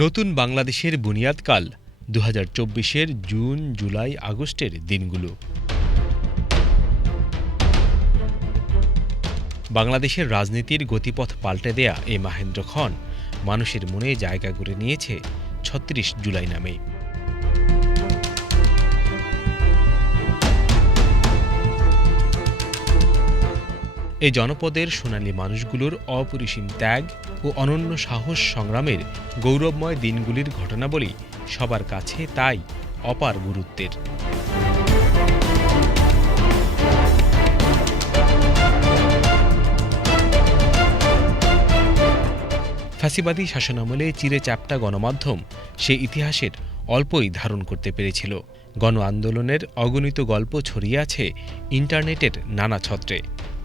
নতুন বাংলাদেশের বুনিয়াদকাল দু হাজার চব্বিশের জুন জুলাই আগস্টের দিনগুলো বাংলাদেশের রাজনীতির গতিপথ পাল্টে দেয়া এই মাহেন্দ্র খন মানুষের মনে জায়গা করে নিয়েছে ছত্রিশ জুলাই নামে এই জনপদের সোনালী মানুষগুলোর অপরিসীম ত্যাগ ও অনন্য সাহস সংগ্রামের গৌরবময় দিনগুলির ঘটনাবলী সবার কাছে তাই অপার গুরুত্বের ফাঁসিবাদী শাসনামলে চিরে চ্যাপ্টা গণমাধ্যম সে ইতিহাসের অল্পই ধারণ করতে পেরেছিল গণ আন্দোলনের অগণিত গল্প ছড়িয়ে আছে ইন্টারনেটের নানা ছত্রে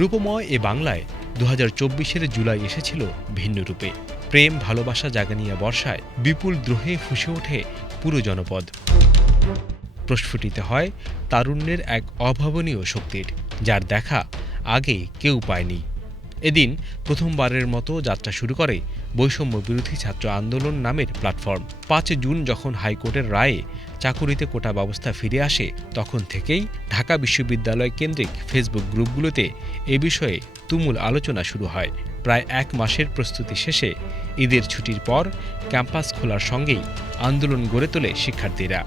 রূপময় এ বাংলায় দু হাজার জুলাই এসেছিল ভিন্ন রূপে প্রেম ভালোবাসা জাগানিয়া বর্ষায় বিপুল দ্রোহে ফুসে ওঠে পুরো জনপদ প্রস্ফুটিতে হয় তারুণ্যের এক অভাবনীয় শক্তির যার দেখা আগে কেউ পায়নি এদিন প্রথমবারের মতো যাত্রা শুরু করে বৈষম্য বিরোধী ছাত্র আন্দোলন নামের প্ল্যাটফর্ম পাঁচ জুন যখন হাইকোর্টের রায়ে চাকুরিতে কোটা ব্যবস্থা ফিরে আসে তখন থেকেই ঢাকা বিশ্ববিদ্যালয় কেন্দ্রিক ফেসবুক গ্রুপগুলোতে এ বিষয়ে তুমুল আলোচনা শুরু হয় প্রায় এক মাসের প্রস্তুতি শেষে ঈদের ছুটির পর ক্যাম্পাস খোলার সঙ্গেই আন্দোলন গড়ে তোলে শিক্ষার্থীরা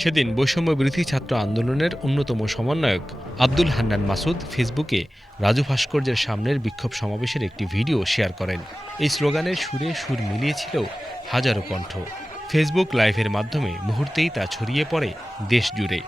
সেদিন বৈষম্য বিরোধী ছাত্র আন্দোলনের অন্যতম সমন্বয়ক আব্দুল হান্নান মাসুদ ফেসবুকে রাজু ভাস্কর্যের সামনের বিক্ষোভ সমাবেশের একটি ভিডিও শেয়ার করেন এই স্লোগানের সুরে সুর মিলিয়েছিল হাজারো কণ্ঠ ফেসবুক লাইভের মাধ্যমে মুহূর্তেই তা ছড়িয়ে পড়ে দেশ জুড়ে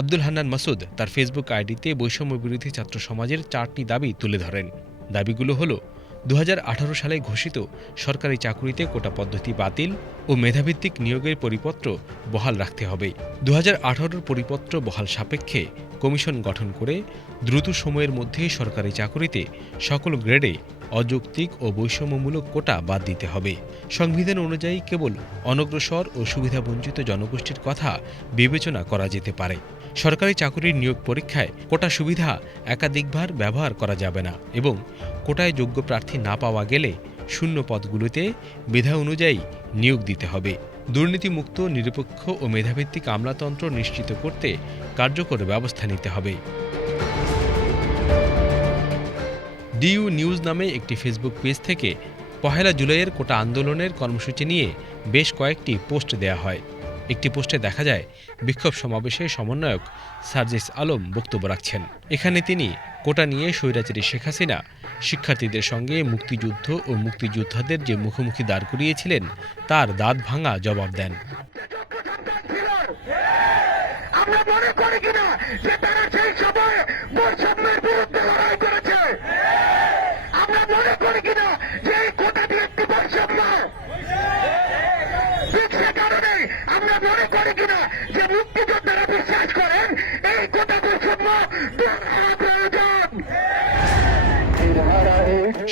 আব্দুল হান্নান মাসুদ তার ফেসবুক আইডিতে বৈষম্য বিরোধী ছাত্র সমাজের চারটি দাবি তুলে ধরেন দাবিগুলো হলো দু সালে ঘোষিত সরকারি চাকুরিতে কোটা পদ্ধতি বাতিল ও মেধাভিত্তিক নিয়োগের পরিপত্র বহাল রাখতে হবে দু হাজার পরিপত্র বহাল সাপেক্ষে কমিশন গঠন করে দ্রুত সময়ের মধ্যে সরকারি চাকুরিতে সকল গ্রেডে অযৌক্তিক ও বৈষম্যমূলক কোটা বাদ দিতে হবে সংবিধান অনুযায়ী কেবল অনগ্রসর ও সুবিধাবঞ্চিত জনগোষ্ঠীর কথা বিবেচনা করা যেতে পারে সরকারি চাকুরির নিয়োগ পরীক্ষায় কোটা সুবিধা একাধিকবার ব্যবহার করা যাবে না এবং কোটায় যোগ্য প্রার্থী না পাওয়া গেলে শূন্য পদগুলোতে বিধা অনুযায়ী নিয়োগ দিতে হবে দুর্নীতিমুক্ত নিরপেক্ষ ও মেধাভিত্তিক আমলাতন্ত্র নিশ্চিত করতে কার্যকর ব্যবস্থা নিতে হবে ডিইউ নিউজ নামে একটি ফেসবুক পেজ থেকে পহেলা জুলাইয়ের কোটা আন্দোলনের কর্মসূচি নিয়ে বেশ কয়েকটি পোস্ট দেয়া হয় একটি পোস্টে দেখা যায় বিক্ষোভ সমাবেশে সমন্বয়ক সার্জিস আলম বক্তব্য রাখছেন এখানে তিনি কোটা নিয়ে স্বৈরাচারী শেখ হাসিনা শিক্ষার্থীদের সঙ্গে মুক্তিযুদ্ধ ও মুক্তিযোদ্ধাদের যে মুখোমুখি দাঁড় করিয়েছিলেন তার দাঁত ভাঙা জবাব দেন আমরা মনে করি কিনা যে তারা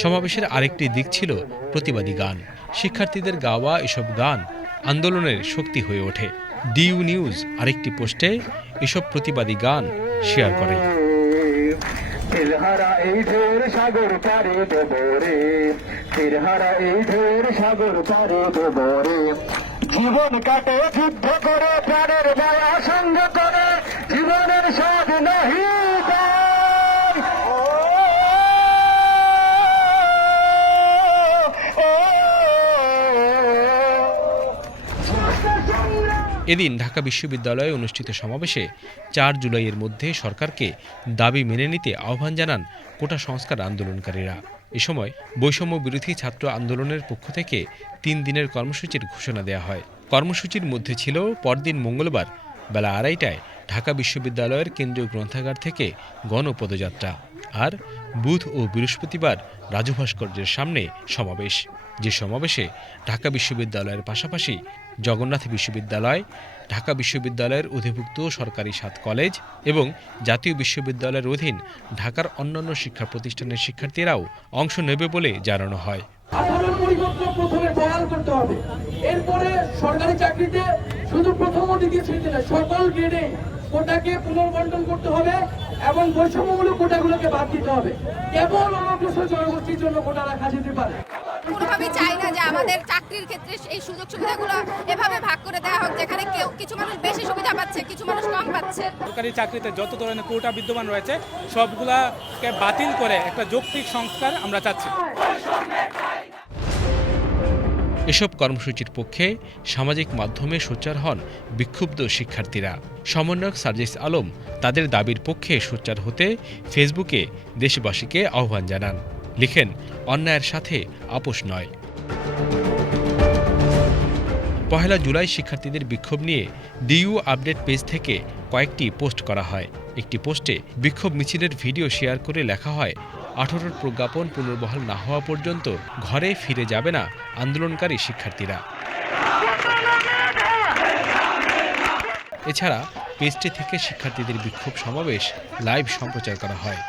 সমাবেশের আরেকটি দিক ছিল প্রতিবাদী গান শিক্ষার্থীদের গাওয়া এসব গান আন্দোলনের শক্তি হয়ে ওঠে ডিউ নিউজ আরেকটি পোস্টে এসব প্রতিবাদী গান শেয়ার করে এই জীবন কাটে যুদ্ধ করে প্রাণের মায়া সঙ্গ করে জীবনের স্বাদ নাহি এদিন ঢাকা বিশ্ববিদ্যালয়ে অনুষ্ঠিত সমাবেশে চার জুলাইয়ের মধ্যে সরকারকে দাবি মেনে নিতে আহ্বান জানান কোটা সংস্কার আন্দোলনকারীরা এ সময় বৈষম্য বিরোধী ছাত্র আন্দোলনের পক্ষ থেকে তিন দিনের কর্মসূচির ঘোষণা দেওয়া হয় কর্মসূচির মধ্যে ছিল পরদিন মঙ্গলবার বেলা আড়াইটায় ঢাকা বিশ্ববিদ্যালয়ের কেন্দ্রীয় গ্রন্থাগার থেকে গণপদযাত্রা আর বুধ ও বৃহস্পতিবার রাজু ভাস্কর্যের সামনে সমাবেশ যে সমাবেশে ঢাকা বিশ্ববিদ্যালয়ের পাশাপাশি জগন্নাথ বিশ্ববিদ্যালয় ঢাকা বিশ্ববিদ্যালয়ের অধিভুক্ত সরকারি সাত কলেজ এবং জাতীয় বিশ্ববিদ্যালয়ের অধীন ঢাকার অন্যান্য শিক্ষা প্রতিষ্ঠানের শিক্ষার্থীরাও অংশ নেবে বলে জানানো হয় পরিবর্তন প্রথমে করতে হবে এরপরে সরকারি চাকরিতে শুধু প্রথম দ্বিতীয় সকল গ্রেডে কোটাকে পুনর্বন্টন করতে হবে এবং বৈষম্যমূলক কোটাগুলোকে বাদ দিতে হবে কেবল অনগ্রসর জনগোষ্ঠীর জন্য কোটা রাখা যেতে পারে চাই না যে আমাদের চাকরির ক্ষেত্রে এই সুযোগ সুবিধাগুলো এভাবে ভাগ করে দেওয়া হোক যেখানে কেউ কিছু মানুষ বেশি সুবিধা পাচ্ছে কিছু মানুষ কম পাচ্ছে সরকারি চাকরিতে যত ধরনের কোটা বিদ্যমান রয়েছে সবগুলাকে বাতিল করে একটা যৌক্তিক সংস্কার আমরা চাচ্ছি এসব কর্মসূচির পক্ষে সামাজিক মাধ্যমে সোচ্চার হন বিক্ষুব্ধ শিক্ষার্থীরা সমন্বয়ক সার্জেস আলম তাদের দাবির পক্ষে সোচ্চার হতে ফেসবুকে দেশবাসীকে আহ্বান জানান লিখেন অন্যায়ের সাথে আপোষ নয় পহেলা জুলাই শিক্ষার্থীদের বিক্ষোভ নিয়ে ডিইউ আপডেট পেজ থেকে কয়েকটি পোস্ট করা হয় একটি পোস্টে বিক্ষোভ মিছিলের ভিডিও শেয়ার করে লেখা হয় আঠারোর প্রজ্ঞাপন পুনর্বহাল না হওয়া পর্যন্ত ঘরে ফিরে যাবে না আন্দোলনকারী শিক্ষার্থীরা এছাড়া পেস্টে থেকে শিক্ষার্থীদের বিক্ষোভ সমাবেশ লাইভ সম্প্রচার করা হয়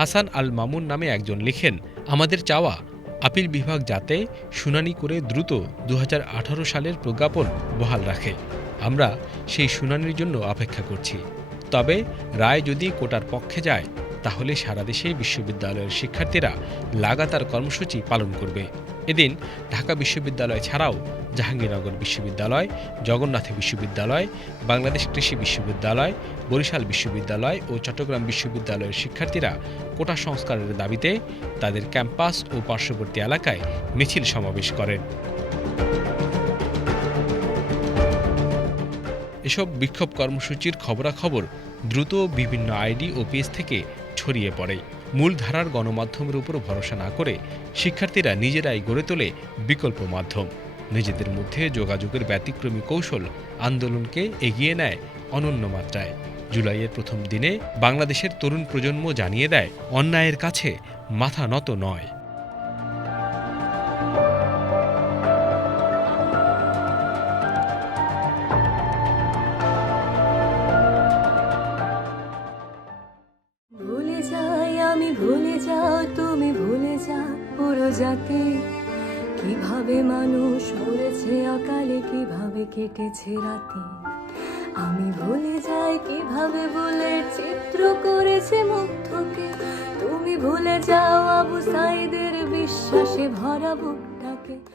হাসান আল মামুন নামে একজন লিখেন আমাদের চাওয়া আপিল বিভাগ যাতে শুনানি করে দ্রুত দু সালের প্রজ্ঞাপন বহাল রাখে আমরা সেই শুনানির জন্য অপেক্ষা করছি তবে রায় যদি কোটার পক্ষে যায় তাহলে সারা দেশে বিশ্ববিদ্যালয়ের শিক্ষার্থীরা লাগাতার কর্মসূচি পালন করবে এদিন ঢাকা বিশ্ববিদ্যালয় ছাড়াও জাহাঙ্গীরনগর বিশ্ববিদ্যালয় জগন্নাথ বিশ্ববিদ্যালয় বাংলাদেশ কৃষি বিশ্ববিদ্যালয় বরিশাল বিশ্ববিদ্যালয় ও চট্টগ্রাম বিশ্ববিদ্যালয়ের শিক্ষার্থীরা কোটা সংস্কারের দাবিতে তাদের ক্যাম্পাস ও পার্শ্ববর্তী এলাকায় মিছিল সমাবেশ করেন এসব বিক্ষোভ কর্মসূচির খবরাখবর দ্রুত বিভিন্ন আইডি ও পেজ থেকে ছড়িয়ে পড়ে মূলধারার গণমাধ্যমের উপর ভরসা না করে শিক্ষার্থীরা নিজেরাই গড়ে তোলে বিকল্প মাধ্যম নিজেদের মধ্যে যোগাযোগের ব্যতিক্রমী কৌশল আন্দোলনকে এগিয়ে নেয় অনন্য মাত্রায় জুলাইয়ের প্রথম দিনে বাংলাদেশের তরুণ প্রজন্ম জানিয়ে দেয় অন্যায়ের কাছে মাথা নত নয় যাতে কিভাবে মানুষ মরেছে অকালে কিভাবে কেটেছে রাতে আমি ভুলে যাই কিভাবে বলে চিত্র করেছে মুগ্ধকে তুমি ভুলে যাও আবু সাইদের বিশ্বাসে ভরা বুকটাকে